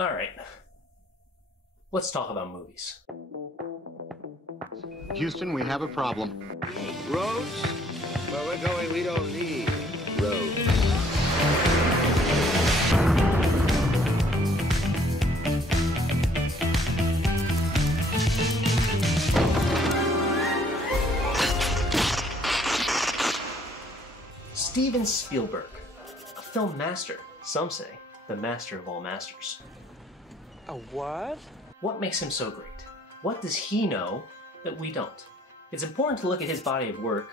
Alright, let's talk about movies. Houston, we have a problem. Roads? Where we're going, we don't need roads. Steven Spielberg, a film master, some say the master of all masters. A what? What makes him so great? What does he know that we don't? It's important to look at his body of work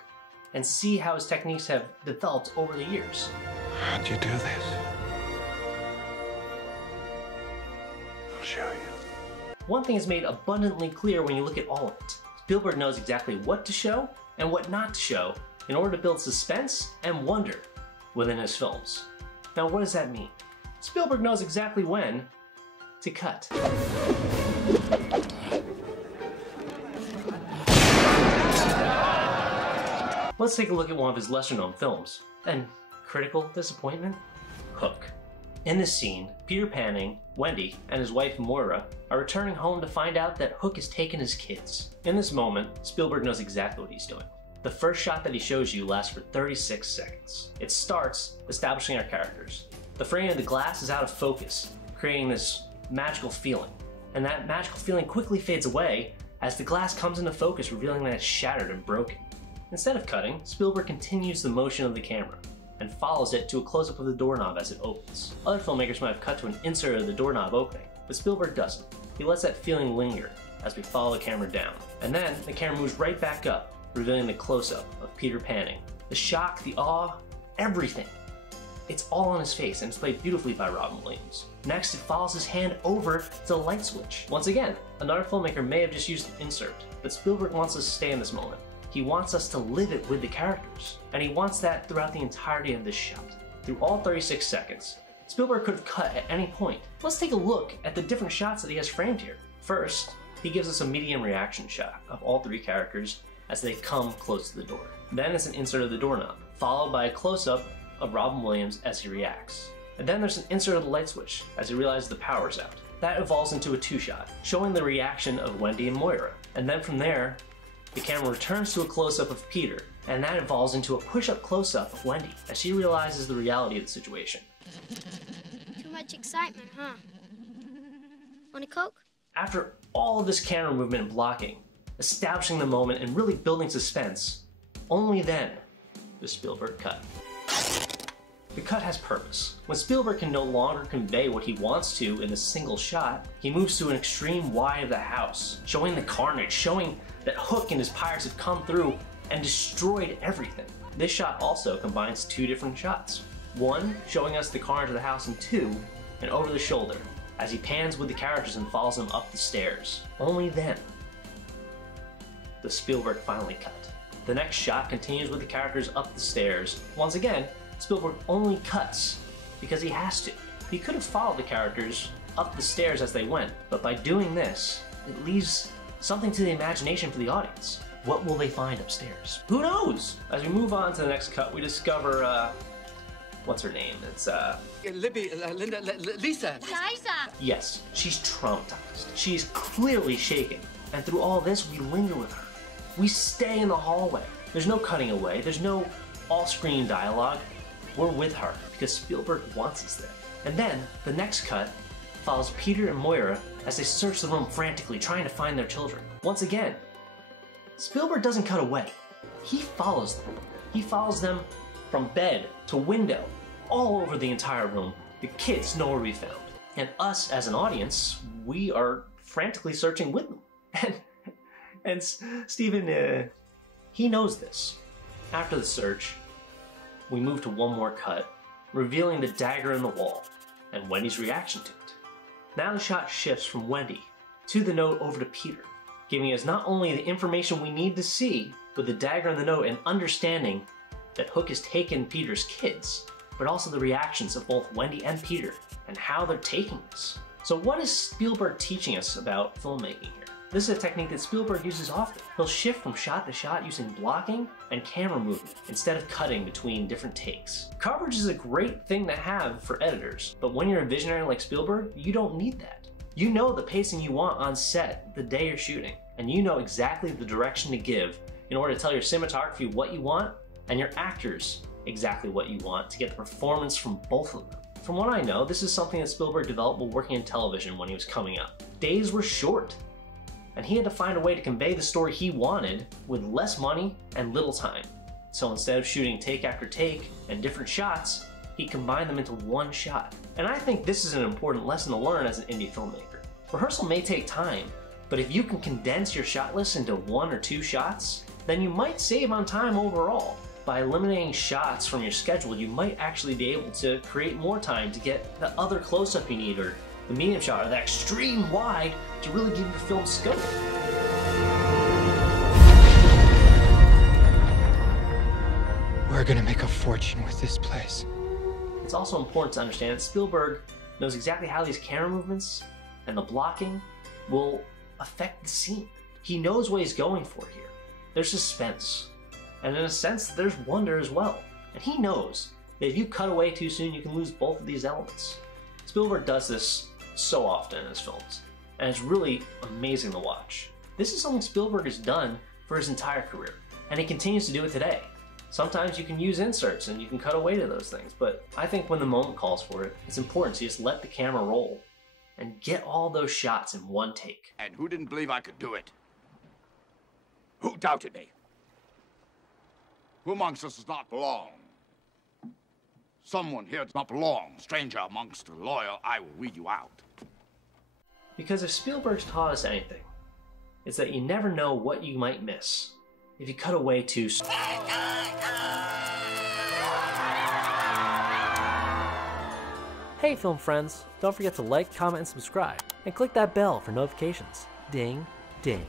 and see how his techniques have developed over the years. How'd you do this? I'll show you. One thing is made abundantly clear when you look at all of it. Spielberg knows exactly what to show and what not to show in order to build suspense and wonder within his films. Now, what does that mean? Spielberg knows exactly when to cut. Let's take a look at one of his lesser-known films, and critical disappointment, Hook. In this scene, Peter Panning, Wendy, and his wife Moira are returning home to find out that Hook has taken his kids. In this moment, Spielberg knows exactly what he's doing. The first shot that he shows you lasts for 36 seconds. It starts establishing our characters. The frame of the glass is out of focus, creating this magical feeling. And that magical feeling quickly fades away as the glass comes into focus, revealing that it's shattered and broken. Instead of cutting, Spielberg continues the motion of the camera and follows it to a close-up of the doorknob as it opens. Other filmmakers might have cut to an insert of the doorknob opening, but Spielberg doesn't. He lets that feeling linger as we follow the camera down. And then the camera moves right back up, revealing the close-up of Peter Panning. The shock, the awe, everything. It's all on his face, and it's played beautifully by Robin Williams. Next, it follows his hand over to the light switch. Once again, another filmmaker may have just used an insert, but Spielberg wants us to stay in this moment. He wants us to live it with the characters, and he wants that throughout the entirety of this shot. Through all 36 seconds, Spielberg could have cut at any point. Let's take a look at the different shots that he has framed here. First, he gives us a medium reaction shot of all three characters as they come close to the door. Then it's an insert of the doorknob, followed by a close-up of Robin Williams as he reacts. And then there's an insert of the light switch as he realizes the power's out. That evolves into a two-shot, showing the reaction of Wendy and Moira. And then from there, the camera returns to a close-up of Peter, and that evolves into a push-up close-up of Wendy as she realizes the reality of the situation. Too much excitement, huh? Want a Coke? After all of this camera movement and blocking, establishing the moment and really building suspense, only then does Spielberg cut. The cut has purpose. When Spielberg can no longer convey what he wants to in a single shot, he moves to an extreme wide of the house, showing the carnage, showing that Hook and his pirates have come through and destroyed everything. This shot also combines two different shots. One, showing us the carnage of the house, and two, an over the shoulder, as he pans with the characters and follows them up the stairs. Only then does Spielberg finally cut. The next shot continues with the characters up the stairs. Once again, Spielberg only cuts because he has to. He could have followed the characters up the stairs as they went, but by doing this, it leaves something to the imagination for the audience. What will they find upstairs? Who knows? As we move on to the next cut, we discover, what's her name? It's, Libby, Linda, Lisa. Liza! yes, she's traumatized. She's clearly shaking. And through all this, we linger with her. We stay in the hallway. There's no cutting away. There's no all-screen dialogue. We're with her because Spielberg wants us there. And then, the next cut follows Peter and Moira as they search the room frantically, trying to find their children. Once again, Spielberg doesn't cut away. He follows them. He follows them from bed to window, all over the entire room. The kids nowhere to be found. And us, as an audience, we are frantically searching with them. And Steven, he knows this. After the search, we move to one more cut, revealing the dagger in the wall and Wendy's reaction to it. Now the shot shifts from Wendy to the note over to Peter, giving us not only the information we need to see with the dagger in the note and understanding that Hook has taken Peter's kids, but also the reactions of both Wendy and Peter and how they're taking this. So what is Spielberg teaching us about filmmaking here? This is a technique that Spielberg uses often. He'll shift from shot to shot using blocking and camera movement instead of cutting between different takes. Coverage is a great thing to have for editors, but when you're a visionary like Spielberg, you don't need that. You know the pacing you want on set the day you're shooting, and you know exactly the direction to give in order to tell your cinematography what you want and your actors exactly what you want to get the performance from both of them. From what I know, this is something that Spielberg developed while working in television when he was coming up. Days were short, and he had to find a way to convey the story he wanted with less money and little time. So instead of shooting take after take and different shots, he combined them into one shot. And I think this is an important lesson to learn as an indie filmmaker. Rehearsal may take time, but if you can condense your shot list into 1 or 2 shots, then you might save on time overall. By eliminating shots from your schedule, you might actually be able to create more time to get the other close-up you need, or the medium shot, or the extreme wide to really give your film scope. We're gonna make a fortune with this place. It's also important to understand that Spielberg knows exactly how these camera movements and the blocking will affect the scene. He knows what he's going for here. There's suspense, and in a sense, there's wonder as well. And he knows that if you cut away too soon, you can lose both of these elements. Spielberg does this so often in his films, and it's really amazing to watch. This is something Spielberg has done for his entire career, and he continues to do it today. Sometimes you can use inserts and you can cut away to those things, but I think when the moment calls for it, it's important to just let the camera roll and get all those shots in one take. And who didn't believe I could do it? Who doubted me? Who amongst us does not belong? Someone here does not belong. Stranger amongst the loyal, I will weed you out. Because if Spielberg's taught us anything, it's that you never know what you might miss if you cut away too soon. Hey film friends, don't forget to like, comment, and subscribe, and click that bell for notifications. Ding, ding.